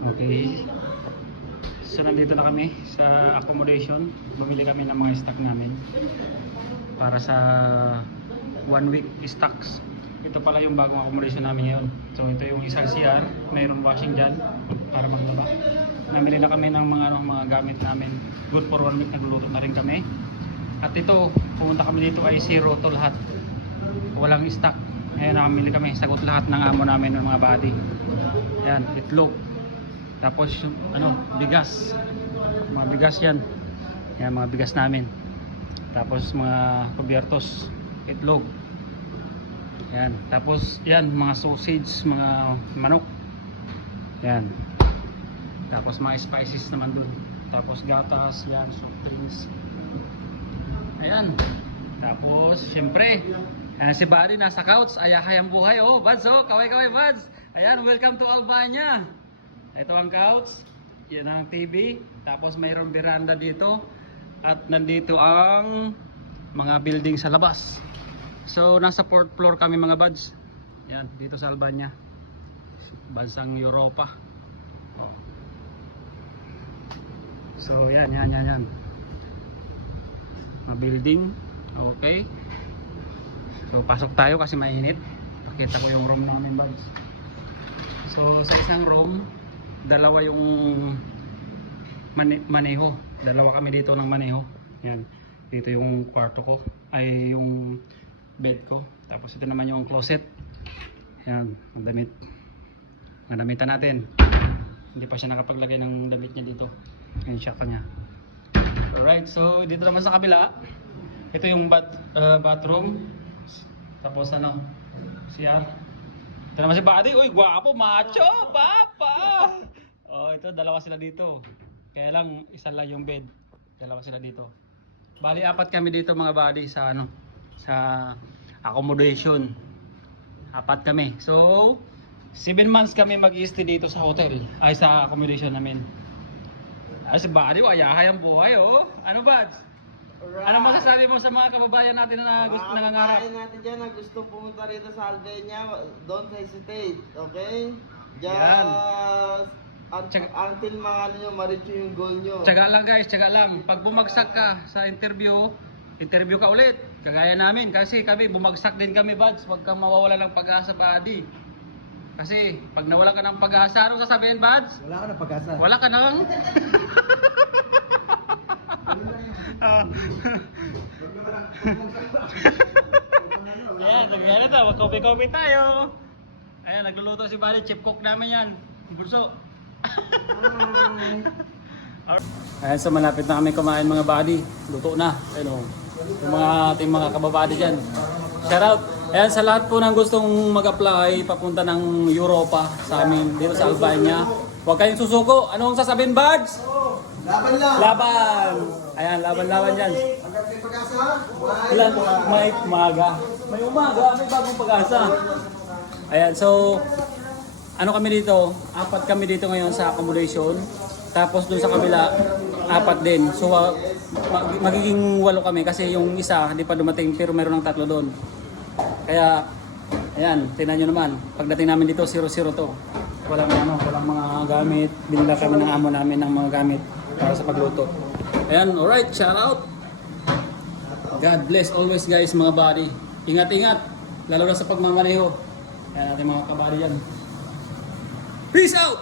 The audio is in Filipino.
Okay. So nandito na kami sa accommodation. Bumili kami ng mga stock namin para sa 1 week stocks. Ito pala yung bagong accommodation namin ngayon. So ito yung isang CR, mayroon washing dyan para maglaba. Namili na kami ng mga gamit namin. Good for 1 week, nagluluto na rin kami. At ito, pumunta kami dito ay zero to lahat. Walang stock. Ngayon nakamili kami, sagot lahat ng amo namin ng mga body. Ayan, itlog. Tapos yung bigas. Mga bigas yan. Ayan, mga bigas namin. Tapos mga kubiertos, itlog. Ayan, tapos yan, mga sausage, mga manok. Ayan. Tapos mga spices naman dun. Tapos gatas, yan, soft drinks. Ayan. Tapos, syempre, si Buddy nasa couch. Ayahay ang buhay. Oh, Buds, oh, kaway-kaway, Buds. Ayan, welcome to Albania. Ito ang couch. Yan ang TV. Tapos mayroong veranda dito. At nandito ang mga building sa labas. So, nasa 4th floor kami mga Buds. Yan, dito sa Albania. Bansang Europa. Oh. So, yan. Mga building. Okay. So, pasok tayo kasi mainit. Pakita ko yung room namin, Buds. So, sa isang room, dalawa yung maneho. Dalawa kami dito ng maneho. Yan. Dito yung kwarto ko. Ay, yung bed ko. Tapos ito naman yung closet. Yan. Ang damit. Ang damitan natin. Hindi pa siya nakapaglagay ng damit niya dito. Yan siya kanya. Alright. So, dito naman sa kabila. Ito yung bathroom. Tapos CR. Ito naman si Buddy. Uy, guwapo, macho, papa. Oh, ito, dalawa sila dito. Kaya lang, isa lang yung bed. Dalawa sila dito. Bali, 4 kami dito mga Buddy sa sa accommodation. 4 kami. So, 7 months kami mag-stay dito sa hotel. Ay, sa accommodation namin. Ay, si Buddy, ayahay ang buhay, oh. Ano, Buds? Alright. Ano masasabi mo sa mga kababayan natin na gusto nangangarap? Mga natin dyan na gusto pumunta rito sa Albania, don't hesitate, okay? Just until ma-reach yung goal nyo. Tiyaga lang guys, tiyaga lang. Pag bumagsak ka sa interview ka ulit. Kagaya namin kasi kami bumagsak din kami, Buds. Huwag kang mawawala ng pag-asa, Buddy. Kasi pag nawala ka ng pag-asa, anong sasabihin, Buds? Wala ka ng pag-asa. Wala ka nang Ayan, nagkaya na, mag-coffee tayo. Ayan, nagluluto si Buddy, chip cook namin yan. Bulso. Ayan, so malapit na kami kumain mga Buddy. Luto na. Ayun, yung mga ating mga kababady dyan. Shout out. Ayan, sa lahat po ng gustong mag-apply papunta ng Europa sa amin dito sa Albania. Huwag kayong susuko. Anong sasabihin, Buds? Laban lang! Laban! Ayan, laban-laban dyan. Hanggang may pag-asa, May umaga. May umaga, may bagong pag-asa. Ayan, so ano kami dito? 4 kami dito ngayon sa accommodation. Tapos dun sa kabila, 4 din. So magiging 8 kami kasi yung isa hindi pa dumating pero meron ng 3 doon. Kaya ayan, tingnan nyo naman. Pagdating namin dito, 0-0 to. Walang mga gamit. Binila kami ng amo namin ng mga gamit para sa pagluto. Ayan, alright, shout out. God bless always guys mga Buddy. Ingat-ingat, lalo na sa pagmamaneho. Ayan natin mga kabady yan. Peace out!